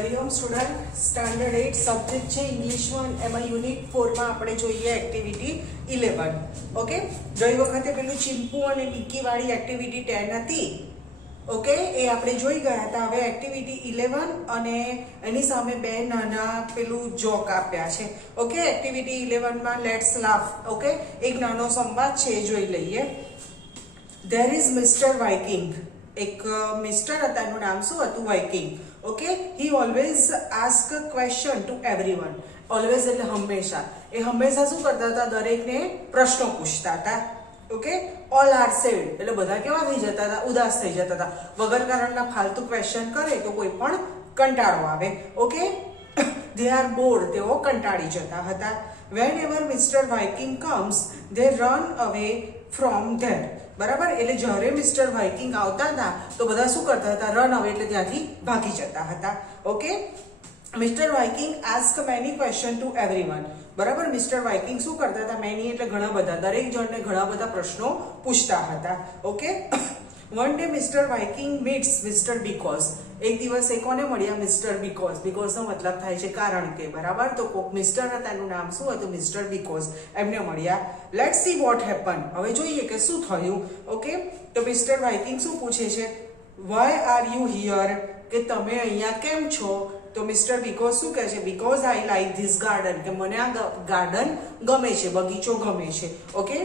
Hariom student standard 8 subject છે English 1 એમાં unit 4 માં આપણે જોઈએ એક્ટિવિટી 11 ઓકે ગઈ વખતે પેલું ચીમ્પુ અને ડીકી વાળી એક્ટિવિટી 10 હતી ઓકે એ આપણે જોઈ ગયા હતા હવે એક્ટિવિટી 11 અને એની સામે બે નાના પેલું જોક આપ્યા છે ઓકે એક્ટિવિટી 11 માં લેટ્સ લાફ ઓકે એક નાનો સંવાદ છે એ જોઈ લઈએ ધેર ઇઝ મિસ્ટર વાઇકિંગ એક મિસ્ટર હતા એનું નામ શું હતું Viking okay he always ask question to everyone always એટલે હંમેશા એ હંમેશા શું કરતા હતા દરેકને પ્રશ્નો પૂછતા હતા ઓકે ઓલ આર સેડ એટલે બધા કેવા થઈ જતા હતા ઉદાસ થઈ જતા હતા વગર કારણના ફાલતુ ક્વેશ્ચન કરે તો કોઈ પણ કંટાળો આવે ઓકે they are bored તેઓ કંટાળી જતા હતા whenever Mr. Viking comes they run away from there બરાબર એટલે જ્યારે મિસ્ટર વાઇકિંગ આવતા હતા તો બધા શું કરતા હતા રન અવે એટલે ત્યાંથી ભાગી જતા હતા okay mister Viking ask many question to everyone બરાબર મિસ્ટર વાઇકિંગ શું કરતા હતા મેની એટલે ઘણા બધા દરેક જણને ઘણા બધા પ્રશ્નો પૂછતા હતા okay one day mister Viking meets mister because એક દિવસ એ કોને મળ્યા મિસ્ટર બીકોઝ બીકોઝનો મતલબ થાય છે કારણ કે બરાબર તો કોક મિસ્ટર હતા એનું નામ શું હતું મિસ્ટર બીકોઝ એમને મળ્યા લેટ્સ સી વોટ હેપન હવે જોઈએ કે શું થયું ઓકે તો મિસ્ટર વાઇકિંગ શું પૂછે છે વાય આર યુ હિયર કે તમે અહીંયા કેમ છો તો મિસ્ટર બીકોઝ શું કહે છે because I like this garden કે મને આ ગાર્ડન ગમે છે બગીચો ગમે છે okay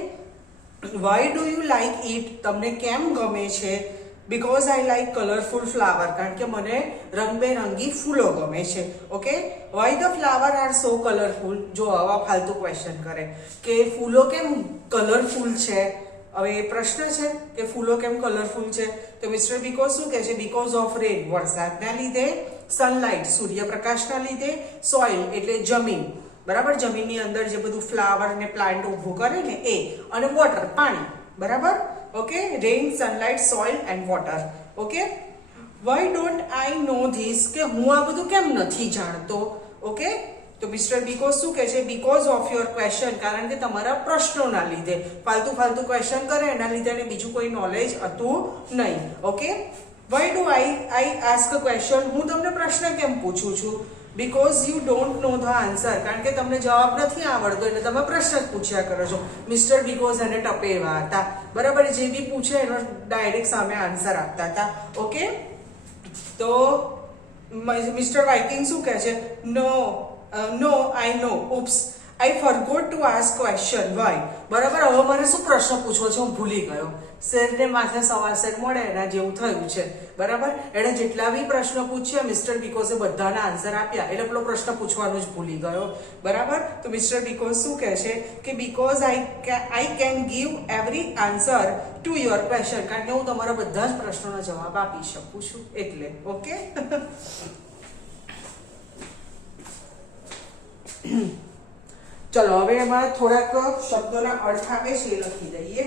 why do you like it તમને કેમ ગમે છે because I like colourful flower કારણ કે મને રંગબેરંગી ફૂલો ગમે છે okay Y the flower are so colourful જો આવા ફાલતુ ક્વેશ્ચન કરે કે ફૂલો કેમ કલરફુલ છે હવે એ પ્રશ્ન છે કે ફૂલો કેમ કલરફુલ છે તો મિસ્ટર બીકોઝ શું કહે છે બીકોઝ ઓફ રેન વરસાદના લીધે સનલાઇટ સૂર્યપ્રકાશના લીધે સોઇલ એટલે જમીન બરાબર જમીનની અંદર જે બધું ફ્લાવર ને પ્લાન્ટ ઊભું કરે ને એ અને વોટર પાણી બરાબર okay rain sunlight soil and water okay why don't I know this કે હું આ બધું કેમ નથી જાણતો ઓકે તો મિસ્ટર બીકોઝ શું કહે છે બીકોઝ ઓફ યોર ક્વેશ્ચન કારણ કે તમારા પ્રશ્નોના લીધે ફાલતુ ક્વેશ્ચન કરે એના લીધે એને બીજું કોઈ નોલેજ હતું નહીં okay why do I ask a question હું તમને પ્રશ્ન કેમ પૂછું છું because you don't know the answer કારણ કે તમને જવાબ નથી આવડતો એટલે તમે પ્રશ્ન જ પૂછ્યા કરો છો મિસ્ટર બીકોઝ એને ટપેવા હતા બરાબર જે બી પૂછે એનો ડાયરેક્ટ સામે આન્સર આપતા હતા ઓકે તો મિસ્ટર વાઇકિંગ શું કહે છે no I know oops I forgot to ask question why બરાબર હવે મારે શું પ્રશ્ન પૂછવો છે હું ભૂલી ગયો શેરને માથે સવા શેર મળે એના જેવું થયું છે બરાબર એણે જેટલા બી પ્રશ્ન પૂછ્યા મિસ્ટર બીકોઝે બધાના આન્સર આપ્યા એટલે પેલો પ્રશ્ન પૂછવાનું જ ભૂલી ગયો બરાબર તો મિસ્ટર બીકોઝ શું કહે છે કે because I can give every answer to your question કારણ કે હું તમારા બધા જ પ્રશ્નોનો જવાબ આપી શકું છું એટલે ઓકે ચલો હવે એમાં થોડાક શબ્દોના અર્થ આપે છે એ લખી દઈએ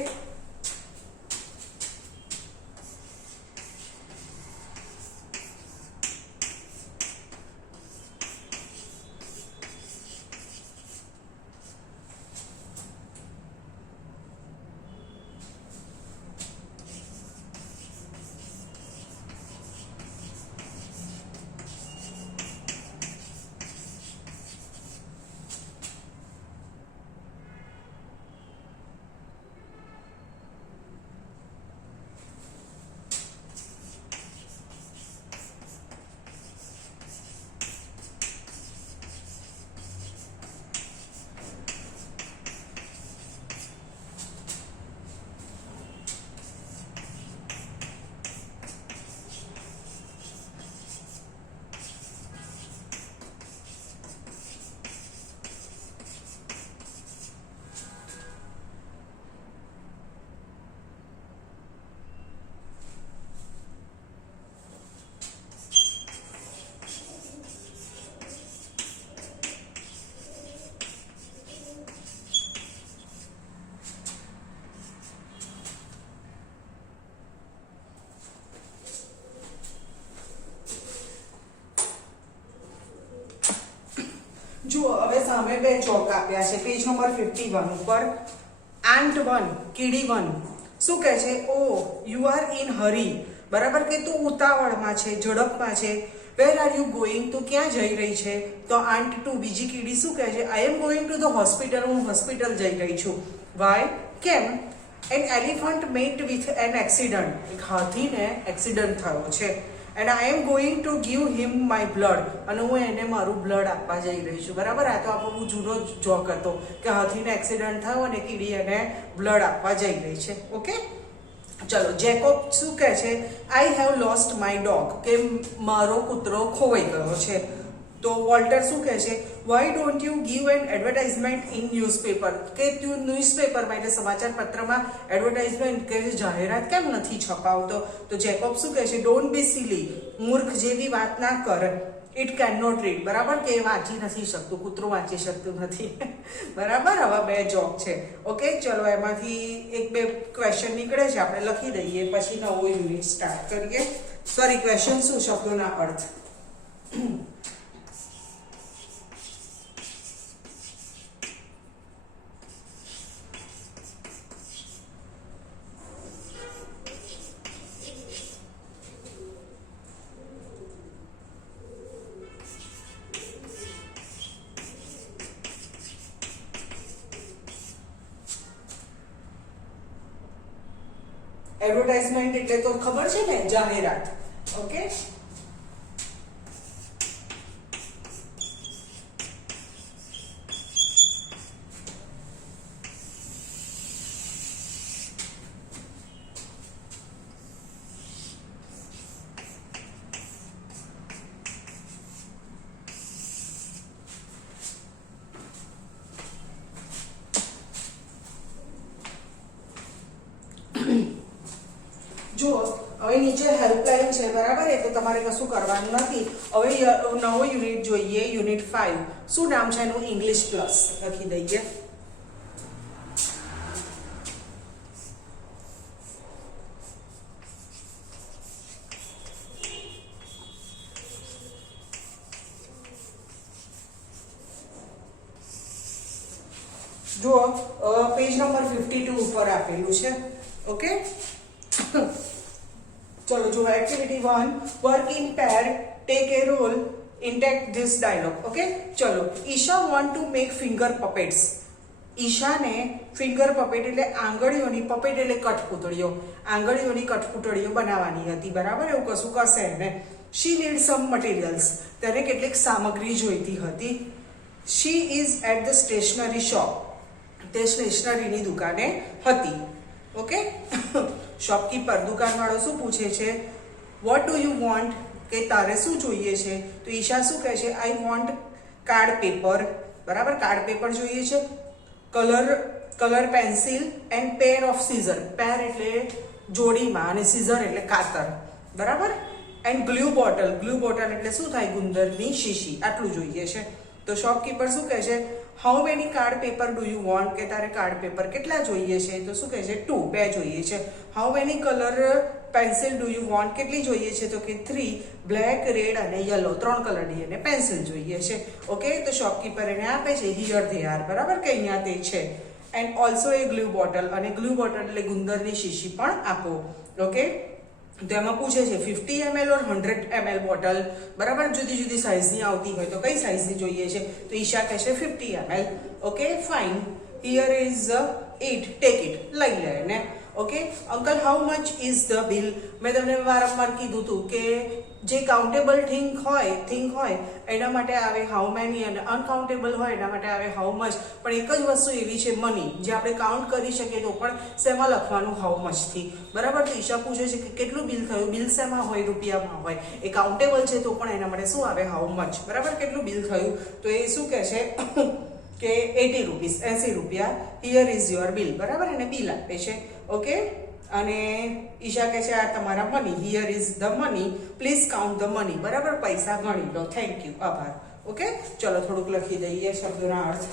જુઓ હવે સામે બે ચોક આપ્યા છે પેજ નંબર 51 ઉપર આંટ 1 કીડી 1 શું કહે છે ઓ યુ આર ઇન હરી બરાબર કે તું ઉતાવળમાં છે ઝડપમાં છે વેર આર યુ ગોઈંગ, તો ક્યાં જઈ રહી છે? તો આન્ટ ટુ, બીજી કીડી શું કહે છે? I am going to the hospital, હું હોસ્પિટલ જઈ રહી છું. વાય, કેમ? An elephant met with an accident, એક હાથીને એક્સિડન્ટ થયો છે. And I am going to give him my blood, અને હું એને મારું બ્લડ આપવા જઈ રહી છું. બરાબર, આ તો આપણો બહુ જૂનો જોક હતો કે હાથીને એક્સિડન્ટ થયો અને કીડી એને બ્લડ આપવા જઈ રહી છે. ઓકે, ચલો. જેકોબ શું કહે છે? I have lost my dog, કે મારો કૂતરો ખોવાઈ ગયો છે. તો વોલ્ટર શું કહે છે? Why don't you give an advertisement in newspaper, કે તું ન્યૂઝપેપરમાં એટલે સમાચાર પત્રમાં એડવર્ટાઇઝમેન્ટ કે જાહેરાત કેમ નથી છપાવતો? તો જેકોબ શું કહે છે? ડોન્ટ બી સિલી, મૂર્ખ જેવી વાત ના કર. ઇટ કેન નોટ રીડ, બરાબર, કે એ વાંચી નથી શકતું, કૂતરું વાંચી શકતું નથી. બરાબર, આવા બે જોક છે. ઓકે, ચલો, એમાંથી એક બે ક્વેશ્ચન નીકળે છે, આપણે લખી દઈએ, પછી નવો યુનિટ સ્ટાર્ટ કરીએ. સોરી, ક્વેશ્ચન શું? શબ્દોના અર્થ. એડવર્ટાઇઝમેન્ટ એટલે તો ખબર છે ને, જાહેરાત. ઓકે, જો હવે નીચે હેલ્પલાઇન છે, બરાબર, એ તો તમારે કશું કરવાનું નથી. હવે નવો યુનિટ જોઈએ, યુનિટ 5. શું નામ છે એનું? ઇંગ્લિશ પ્લસ લખી દઈએ. જુઓ, પેજ નંબર 52 ઉપર આપેલું છે. ઓકે, ચલો જો, activity 1, work in pair, take a role, enact this dialogue. Okay, ચલો. Isha want to make finger puppets. ઈશાને ફિંગર પપેટ એટલે આંગળીઓની, પપેટ એટલે કઠપૂતળીઓ, આંગળીઓની કઠપૂતળીઓ બનાવવાની હતી. બરાબર, એવું કશું કશે ને. શી નીડ સમ મટીરિયલ્સ, તેને કેટલીક સામગ્રી જોઈતી હતી. She is at the stationery shop, તે સ્ટેશનરીની દુકાને હતી. ઓકે, શોપકીપર, દુકાનવાળો શું પૂછે છે? વોટ ડુ યુ વોન્ટ, કે તારે શું જોઈએ છે? તો ઈશા શું કહે છે? I want card paper. બરાબર, કાર્ડ પેપર જોઈએ છે. Colour pencil and pair of scissor, pair એટલે જોડીમાં અને સીઝર એટલે કાતર. બરાબર, and glue bottle, glue bottle એટલે શું થાય? ગુંદરની શીશી. આટલું જોઈએ છે. તો શોપકીપર શું કહે છે? How many card paper do you want, કે તારે કાર્ડ પેપર કેટલા જોઈએ છે? તો શું કહે છે? 2, 2 જોઈએ છે. How many colour pencil do you want, કેટલી જોઈએ છે? તો કે 3, બ્લેક, રેડ અને યલો, 3 કલરની એને પેન્સિલ જોઈએ છે. ઓકે, તો શોપકીપર એને આપે છે હિયર ધે આર, બરાબર, કે અહીંયા તે છે. And also a glue bottle, અને ગ્લુ બોટલ એટલે ગુંદરની શીશી પણ આપો. ઓકે, તો એમાં પૂછે છે 50 ml ઓર 100 ml બોટલ. બરાબર, જુદી જુદી સાઇઝની આવતી હોય તો કઈ સાઇઝની જોઈએ છે? તો ઈશા કહે છે 50 ml. Okay, fine, here is it, take it, લઈ લે એને. Okay, uncle how much is the bill? મેં તમને વારંવાર કીધું હતું કે જે કાઉન્ટેબલ થિંગ હોય એના માટે આવે હાઉ મેની, અને અનકાઉન્ટેબલ હોય એના માટે આવે હાઉ મચ. પણ એક જ વસ્તુ એવી છે, મની, જે આપણે કાઉન્ટ કરી શકીએ તો પણ શેમાં લખવાનું? હાઉ મચથી. બરાબર, તો ઈશા પૂછે છે કે કેટલું બિલ થયું? બિલ શેમાં હોય? રૂપિયામાં હોય. એ કાઉન્ટેબલ છે તો પણ એના માટે શું આવે? How much. બરાબર, કેટલું બિલ થયું? તો એ શું કહે છે કે 80 રૂપીસ, 80 રૂપિયા. Here is your bill. બરાબર, એને બિલ આપે છે. ઓકે, અને ઈશા કહે છે આ તમારા money, here is the money, please count the money. બરાબર, પૈસા ગણી લો. થેન્ક યુ, આભાર. ઓકે, ચલો થોડુંક લખી દઈએ શબ્દોના અર્થ.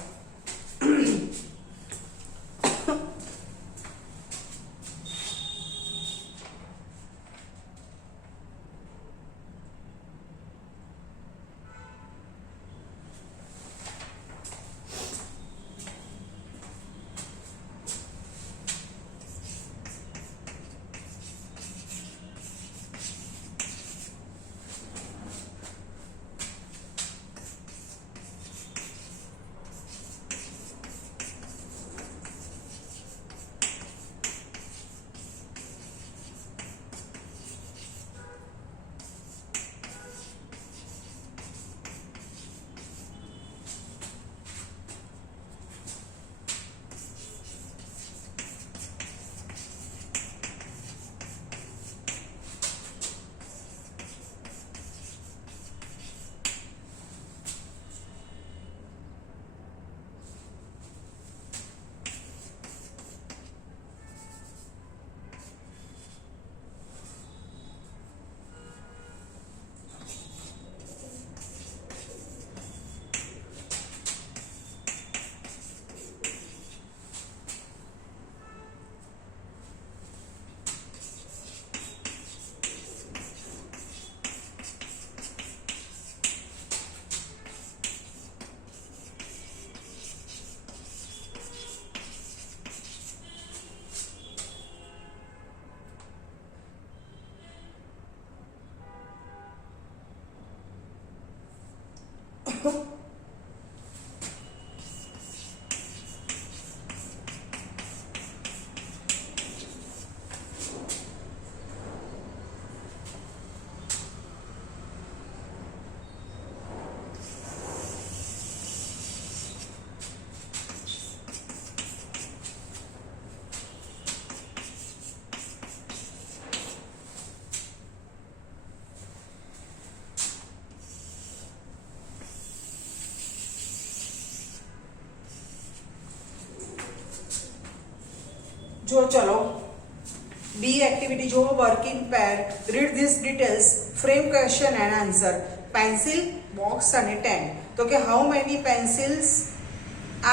એક્ટિવિટી જો work in pair, read this details, frame question and answer. Pencil, box અને 10. તો કે how many pencils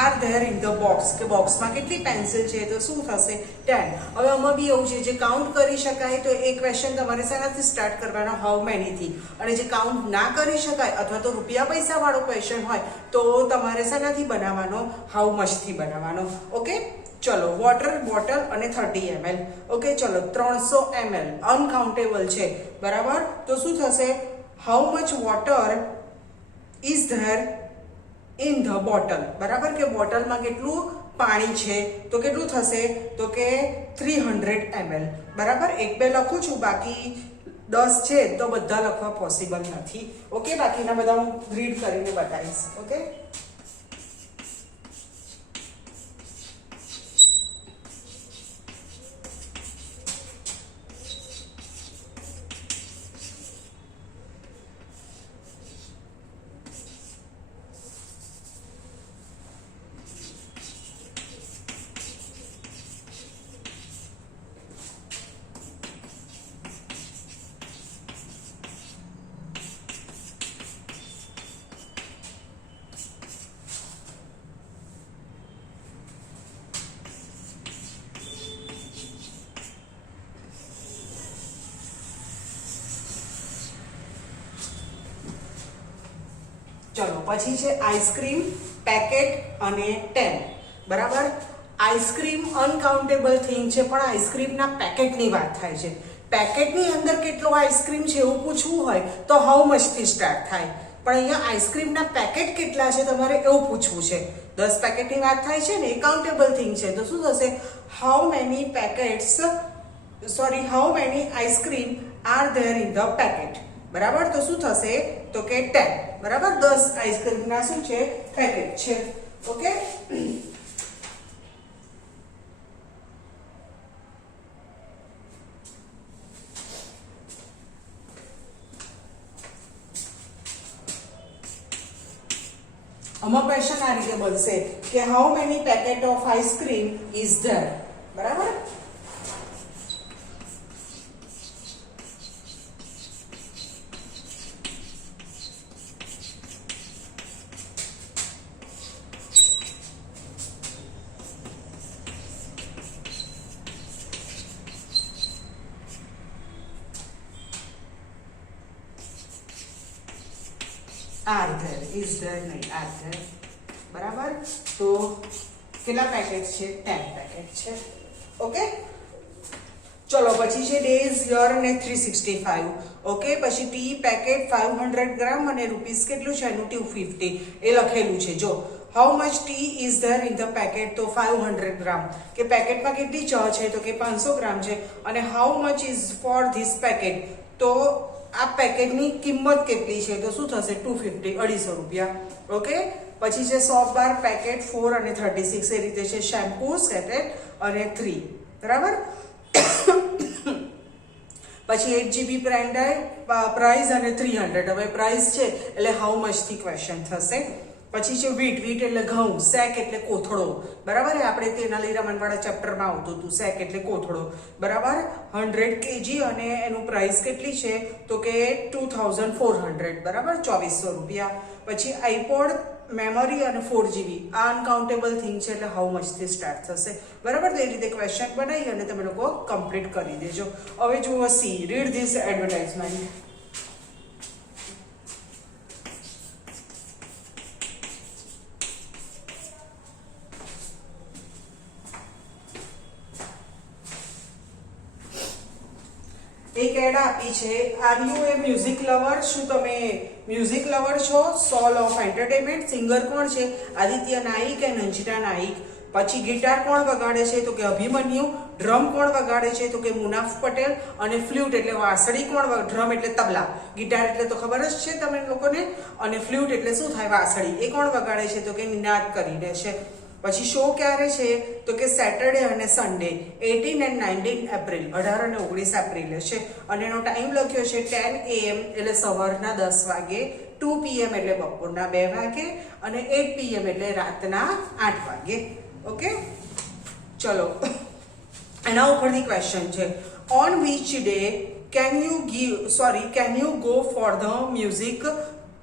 are there in the box, કે બોક્સમાં કેટલી પેન્સિલ છે, તો શું થશે 10. હવે આમાં બી એવું છે જે કાઉન્ટ કરી શકાય તો એ ક્વેશ્ચન તમારે શેનાથી સ્ટાર્ટ કરવાનો, હાઉ મેનીથી. અને જે કાઉન્ટ ના કરી શકાય અથવા તો રૂપિયા પૈસા વાળો ક્વેશ્ચન હોય તો તમારે શેનાથી બનાવવાનો, હાઉ મચથી બનાવવાનો. ઓકે, ચલો વોટર બોટલ અને 30 ml. ઓકે, ચલો 300 ml અનકાઉન્ટેબલ છે, બરાબર. તો શું થશે, how much water is there in the bottle, બરાબર, કે બોટલમાં કેટલું પાણી છે, તો કેટલું થશે, તો કે 300 ml, બરાબર. 1-2 લખું છું, બાકી 10 છે તો બધા લખવા પોસિબલ નથી. ઓકે, બાકીના બધા હું રીડ કરીને બતાવીશ. ઓકે, ચલો પછી છે આઈસ્ક્રીમ પેકેટ અને 10, બરાબર. આઈસ્ક્રીમ અનકાઉન્ટેબલ થિંગ છે, પણ આઈસ્ક્રીમના પેકેટની વાત થાય છે. પેકેટની અંદર કેટલો આઈસ્ક્રીમ છે એવું પૂછવું હોય તો હાઉ મચથી સ્ટાર્ટ થાય, પણ અહીંયા આઈસ્ક્રીમના પેકેટ કેટલા છે તમારે એવું પૂછવું છે. 10 પેકેટની વાત થાય છે ને, એ કાઉન્ટેબલ થિંગ છે, તો શું થશે, how many packets, sorry, how many ice cream are there in the packet, બરાબર. તો શું થશે, તો કે 10, બરાબર. 10 આઈસ્ક્રીમના શું છે, પેકેટ છે. ઓકે, આમાં ક્વેશ્ચન આ રીતે બનશે કે how many packet of ice cream is there, બરાબર. આર ધેર, ઇઝ ધેર નહીં, આર ધેર, બરાબર. તો કેટલા પેકેટ છે, 10 પેકેટ છે. ઓકે, ચલો પછી છે ડેઝ, યર અને 365. ઓકે, પછી ટી પેકેટ 500 ગ્રામ અને રૂપીસ કેટલું છે એનું, 250 એ લખેલું છે. જો how much T is there in the packet, તો 500 ગ્રામ, કે પેકેટમાં કેટલી ચા છે, તો કે 500 ગ્રામ છે. અને how much is for this packet, તો આ પેકેટની કિંમત કેટલી છે, તો શું થશે, 250, 250 રૂપિયા. ઓકે, પછી છે સોપ બાર પેકેટ 4 અને 36, એ રીતે છે. શેમ્પૂ સેટેટ અને 3, બરાબર. પછી 8 GB પ્રાઇસ અને 300. હવે પ્રાઇસ છે એટલે હાઉ મચથી ક્વેશ્ચન થશે. પછી છે વીટ એટલે ઘઉં, સેક એટલે કોથળો, બરાબર. આપણે તેનાલી રમણવાળા ચેપ્ટરમાં આવતું હતું, સેક એટલે કોથળો, બરાબર. 100 kg અને એનું પ્રાઇસ કેટલી છે, તો કે 2400, બરાબર, 2400 રૂપિયા. પછી આઈપોડ મેમરી અને 4 GB, આ અનકાઉન્ટેબલ થિંગ છે એટલે હાઉ મચથી સ્ટાર્ટ થશે, બરાબર. તો એ રીતે ક્વેશ્ચન બનાવી અને તમે લોકો કમ્પ્લીટ કરી દેજો. હવે જુઓ સી, રીડ ધીસ એડવર્ટાઇઝમેન્ટ. એક એડ આપી છે, are you A music lover, શું તમે મ્યુઝિક લવર છો? સોલ ઓફ એન્ટરટેનમેન્ટ. સિંગર કોણ છે, આદિત્ય નાઈક અને અંજના નાઈક. પછી ગિટાર કોણ વગાડે છે, તો કે અભિમન્યુ. ડ્રમ કોણ વગાડે છે, તો કે મુનાફ પટેલ. અને ફ્લ્યુટ એટલે વાંસળી કોણ, ડ્રમ એટલે તબલા, ગિટાર એટલે તો ખબર જ છે તમે લોકોને, અને ફ્લ્યુટ એટલે શું થાય, વાંસળી, એ કોણ વગાડે છે, તો કે નિનાદ કરીને છે. પછી શો ક્યારે છે, તો કે સેટરડે અને સન્ડે, 18 અને 19 એપ્રિલ, 18 અને 19 એપ્રિલે છે. અને એનો ટાઈમ લખ્યો છે 10 AM એટલે સવારના 10 વાગે, 2 PM એટલે બપોરના 2 વાગે, અને 8 PM એટલે રાતના 8 વાગે. ઓકે, ચલો એના ઉપરથી ક્વેશ્ચન છે. On which day can you go for the music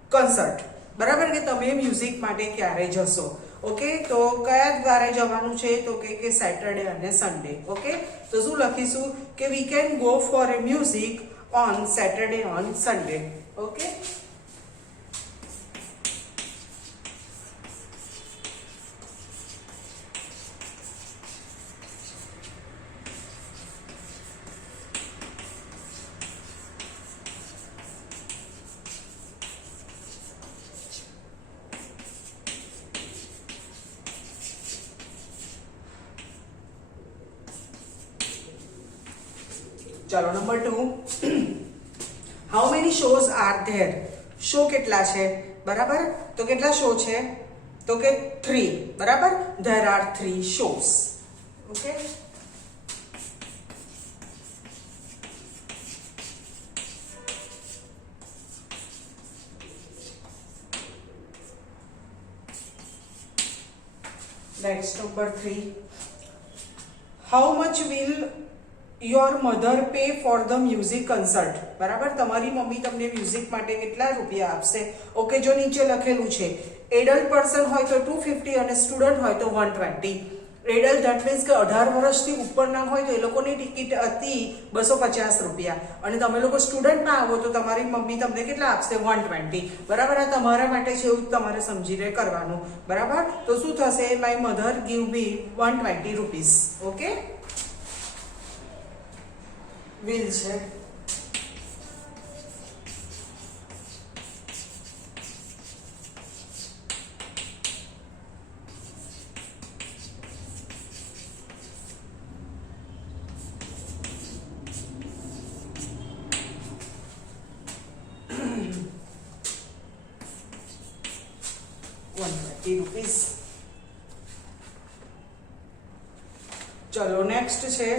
concert? બરાબર કે તમે મ્યુઝિક માટે ક્યારે જશો? ઓકે, તો કયા વારે જવાનું છે? તો કે સેટરડે અને સન્ડે. ઓકે, તો શું લખીશું કે we can go for a music on Saturday on Sunday. Okay, ચલો number 2. How many shows are there? Show કેટલા છે? બરાબર, તો કેટલા શો છે? તો કે 3. બરાબર, there are 3 shows. Okay, next number 3. How much will your mother pay for the music concert? બરાબર, તમારી મમ્મી તમને મ્યુઝિક માટે કેટલા રૂપિયા આપશે? ઓકે, જો નીચે લખેલું છે એડલ્ટ પર્સન હોય તો 250 અને સ્ટુડન્ટ હોય તો 120. એડલ્ટ ધેટ મીન્સ કે 18 વર્ષથી ઉપરના હોય તો એ લોકોની ટિકિટ હતી 250 રૂપિયા, અને તમે લોકો સ્ટુડન્ટમાં આવો તો તમારી મમ્મી તમને કેટલા આપશે? 120. બરાબર, આ તમારા માટે છે, એવું તમારે સમજીને કરવાનું. બરાબર, તો શું થશે? My mother give me 120 rupees. Okay, will છે. ₹120. ચલો નેક્સ્ટ છે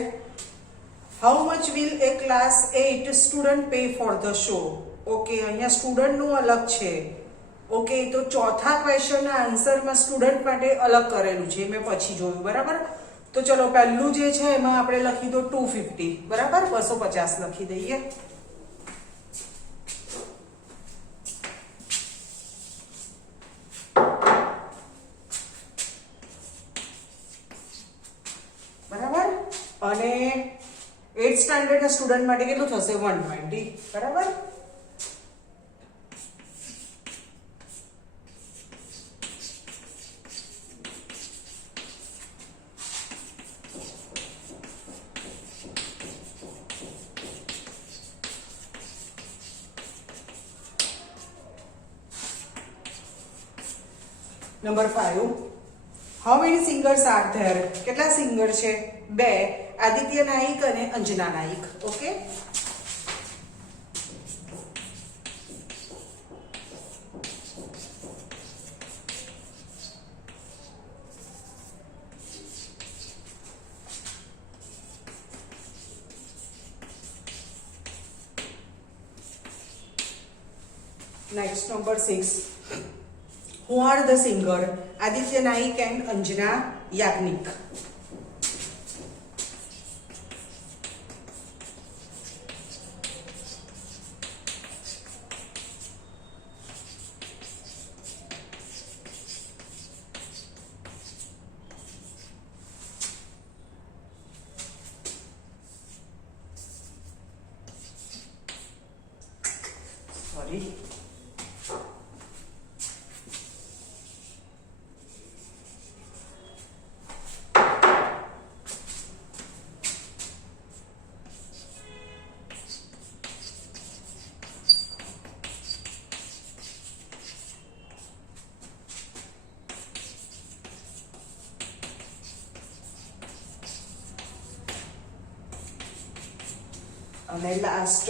how much will A class 8 student pay for the show? Okay, અહીંયા સ્ટુડન્ટનું અલગ છે. ઓકે, તો ચોથા ક્વેશ્ચનના આન્સરમાં સ્ટુડન્ટ માટે અલગ કરેલું છે, મેં પછી જોયું. બરાબર, તો ચલો પહેલું જે છે એમાં આપણે લખી દો 250. બરાબર, 250 લખી દઈએ. બરાબર, અને 8th સ્ટાન્ડર્ડના સ્ટુડન્ટ માટે કેટલું થશે? 120. બરાબર, number 5. How many singers are there? કેટલા સિંગર છે? 2. આદિત્ય નાઈક અને Anjana Naik. Okay, next number 6. Who are the singer? Aditya Naik and Anjana Yagnik. Sorry. અને last,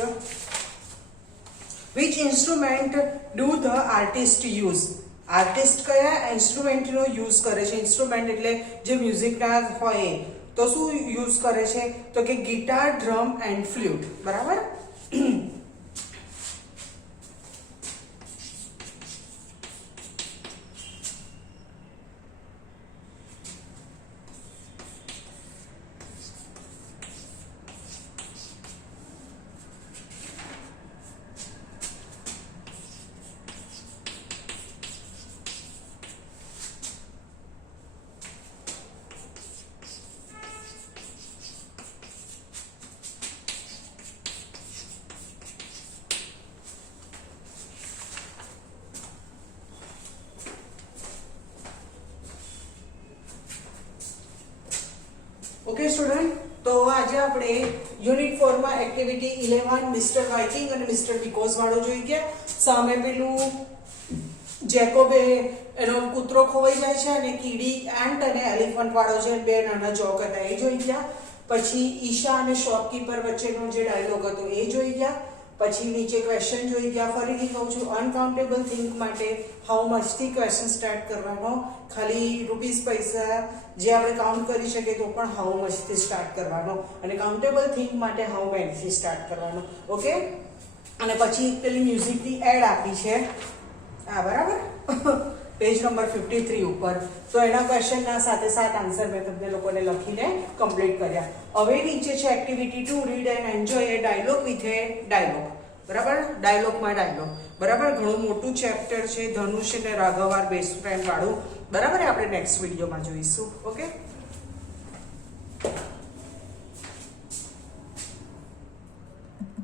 which instrument do the artist use? Artist કયા ઇન્સ્ટ્રુમેન્ટનો યુઝ કરે છે? ઇન્સ્ટ્રુમેન્ટ એટલે જે મ્યુઝિકના હોય, તો શું યુઝ કરે છે? તો કે ગિટાર, ડ્રમ એન્ડ ફ્લ્યુટ. બરાબર, સ્ટુડન્ટ, તો આજે આપણે યુનિટ 4 માં એક્ટિવિટી 11 મિસ્ટર વાઇકિંગ અને મિસ્ટર બીકોઝ વાળો જોઈ ગયા. સામે પેલું જેકોબે એનો કૂતરો ખોવાઈ જાય છે અને કીડી એન્ટ અને એલિફન્ટ વાળો છે, બે નાના જોક હતા એ જોઈ ગયા. પછી ઈશા અને શોપકીપર વચ્ચેનો જે ડાયલોગ હતો એ જોઈ ગયા. પછી નીચે ક્વેશ્ચન જોઈ ગયા. ફરીથી કહું છું, અનકાઉન્ટેબલ થિંક માટે હાઉ મચ થી ક્વેશ્ચન સ્ટાર્ટ કરવાનો. ખાલી રૂપીસ પૈસા જે આપણે કાઉન્ટ કરી શકીએ તો પણ હાઉ મચ થી સ્ટાર્ટ કરવાનો, અને કાઉન્ટેબલ થિંક માટે હાઉ મેની થી સ્ટાર્ટ કરવાનો. ઓકે, અને પછી પેલી મ્યુઝિકની એડ આપી છે આ, બરાબર, પેજ નંબર 53 ઉપર. તો એના ક્વેશ્ચનના સાથે સાથ આન્સર મેં તમને લોકોને લખીને કમ્પ્લીટ કર્યા. હવે નીચે છે activity 2, read and enjoy a dialogue with a dialogue. બરાબર, ડાયલોગમાં ડાયલોગ. બરાબર, ઘણું મોટું ચેપ્ટર છે ધનુષ અને રાઘવ આર બેસ્ટ ફ્રેન્ડ વાળું. બરાબર, આપણે નેક્સ્ટ વિડીયોમાં જોઈશું. ઓકે.